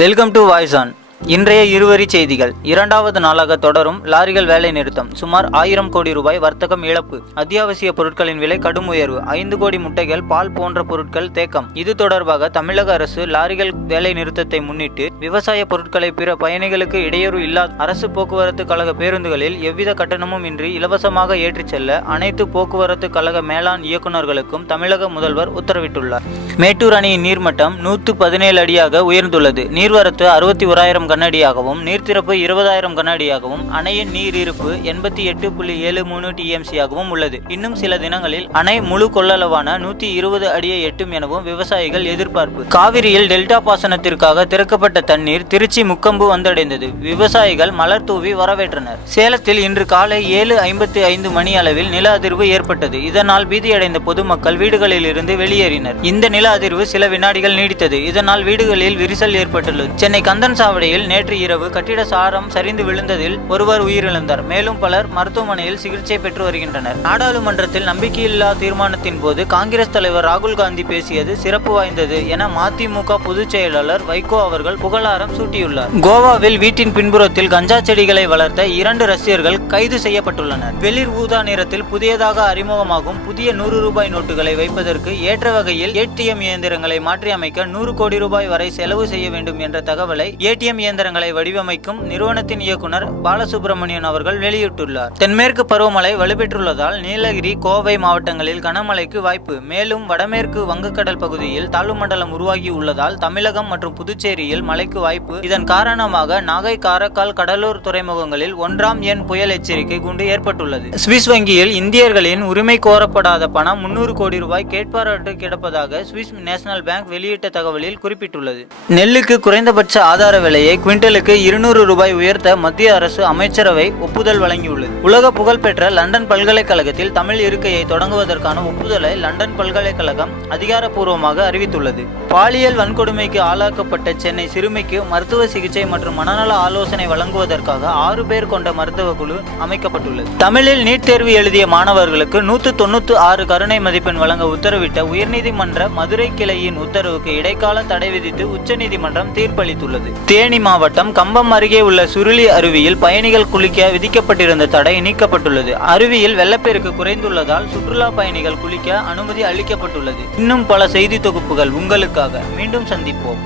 Welcome to voice on. இன்றைய இருவரி செய்திகள். இரண்டாவது நாளாக தொடரும் லாரிகள் வேலை நிறுத்தம். சுமார் 1000 கோடி ரூபாய் வர்த்தகம் இழப்பு. அத்தியாவசிய பொருட்களின் விலை கடும் உயர்வு. 5 கோடி முட்டைகள், பால் போன்ற பொருட்கள் தேக்கம். இது தொடர்பாக தமிழக அரசு லாரிகள் வேலை நிறுத்தத்தை முன்னிட்டு விவசாய பொருட்களை பிற பயணிகளுக்கு இடையூறு இல்லாத அரசு போக்குவரத்து கழக பேருந்துகளில் எவ்வித கட்டணமும் இன்றி இலவசமாக ஏற்றிச் செல்ல அனைத்து போக்குவரத்து கழக மேலாண் இயக்குநர்களுக்கும் தமிழக முதல்வர் உத்தரவிட்டுள்ளார். மேட்டூர் அணையின் நீர்மட்டம் 117 அடியாக உயர்ந்துள்ளது. நீர்வரத்து 61,000 கனஅடியாகவும் நீர்த்திறப்பு 20,000 கனஅடியாகவும் அணையின் நீர் இருப்பு 88.73 டிஎம்சியாகவும் உள்ளது. இன்னும் சில தினங்களில் அணை முழு கொள்ளளவான 120 அடியை எட்டும் எனவும் விவசாயிகள் எதிர்பார்ப்பு. காவிரியில் டெல்டா பாசனத்திற்காக திறக்கப்பட்ட தண்ணீர் திருச்சி முக்கொம்பு வந்தடைந்தது. விவசாயிகள் மலர் தூவி வரவேற்றனர். சேலத்தில் இன்று காலை 7:55 மணி அளவில் நில அதிர்வு ஏற்பட்டது. இதனால் பீதியடைந்த பொதுமக்கள் வீடுகளில் இருந்து வெளியேறினர். இந்த நில அதிர்வு சில வினாடிகள் நீடித்தது. இதனால் வீடுகளில் விரிசல் ஏற்பட்டுள்ளது. சென்னை கந்தன் சாவடியில் நேற்று இரவு கட்டிட சாரம் சரிந்து விழுந்ததில் ஒருவர் உயிரிழந்தார். மேலும் பலர் மருத்துவமனையில் சிகிச்சை பெற்று வருகின்றனர். நாடாளுமன்றத்தில் நம்பிக்கையில்லா தீர்மானத்தின் போது காங்கிரஸ் தலைவர் ராகுல் காந்தி பேசியது சிறப்பு வாய்ந்தது என மதிமுக பொதுச் செயலாளர் வைகோ அவர்கள் புகழாரம் சூட்டியுள்ளார். கோவாவில் வீட்டின் பின்புறத்தில் கஞ்சா செடிகளை வளர்த்த 2 ரஷ்யர்கள் கைது செய்யப்பட்டுள்ளனர். வெளிர் ஊதா நிறத்தில் புதியதாக அறிமுகமாகும் புதிய 100 ரூபாய் நோட்டுகளை வைப்பதற்கு ஏற்ற வகையில் ஏடிஎம் இயந்திரங்களை மாற்றி அமைக்க 100 கோடி ரூபாய் வரை செலவு செய்ய வேண்டும் என்ற தகவலை ஏடிஎம் இயந்திரங்களை வடிவமைக்கும் நிறுவனத்தின் இயக்குனர் பாலசுப்ரமணியன் அவர்கள் வெளியிட்டுள்ளார். தென்மேற்கு பருவமழை வலுப்பெற்றுள்ளதால் நீலகிரி, கோவை மாவட்டங்களில் கனமழைக்கு வாய்ப்பு. மேலும் வடமேற்கு வங்கக்கடல் பகுதியில் தாழ்வு மண்டலம் உருவாகி உள்ளதால் தமிழகம் மற்றும் புதுச்சேரியில் மழைக்கு வாய்ப்பு. இதன் காரணமாக நாகை, காரைக்கால், கடலூர் துறைமுகங்களில் 1ஆம் எண் புயல் எச்சரிக்கை கூண்டு ஏற்பட்டுள்ளது. சுவிஸ் வங்கியில் இந்தியர்களின் உரிமை கோரப்படாத பணம் 300 கோடி ரூபாய் கேட்பாரற்று கிடப்பதாக சுவிஸ் நேஷனல் பேங்க் வெளியிட்ட தகவலில் குறிப்பிட்டுள்ளது. நெல்லுக்கு குறைந்தபட்ச ஆதார விலையை குவிண்டலுக்கு 200 ரூபாய் உயர்த்த மத்திய அரசு அமைச்சரவை ஒப்புதல் வழங்கியுள்ளது. உலக புகழ்பெற்ற லண்டன் பல்கலைக்கழகத்தில் தமிழ் இருக்கையை தொடங்குவதற்கான ஒப்புதலை லண்டன் பல்கலைக்கழகம் அதிகாரப்பூர்வமாக அறிவித்துள்ளது. பாலியல் வன்கொடுமைக்கு ஆளாக்கப்பட்ட சென்னை சிறுமிக்கு மருத்துவ சிகிச்சை மற்றும் மனநல ஆலோசனை வழங்குவதற்காக 6 பேர் கொண்ட மருத்துவ குழு அமைக்கப்பட்டுள்ளது. தமிழில் நீட் தேர்வு எழுதிய மாணவர்களுக்கு 196 கருணை மதிப்பெண் வழங்க உத்தரவிட்ட உயர்நீதிமன்ற மதுரை கிளையின் உத்தரவுக்கு இடைக்கால தடை விதித்து உச்சநீதிமன்றம் தீர்ப்பளித்துள்ளது. தேனி மாவட்டம் கம்பம் அருகே உள்ள சுருளி அருவியில் பயணிகள் குளிக்க விதிக்கப்பட்டிருந்த தடை நீக்கப்பட்டுள்ளது. அருவியில் வெள்ளப்பெருக்கு குறைந்துள்ளதால் சுற்றுலா பயணிகள் குளிக்க அனுமதி அளிக்கப்பட்டுள்ளது. இன்னும் பல செய்தி தொகுப்புகள் உங்களுக்காக. மீண்டும் சந்திப்போம்.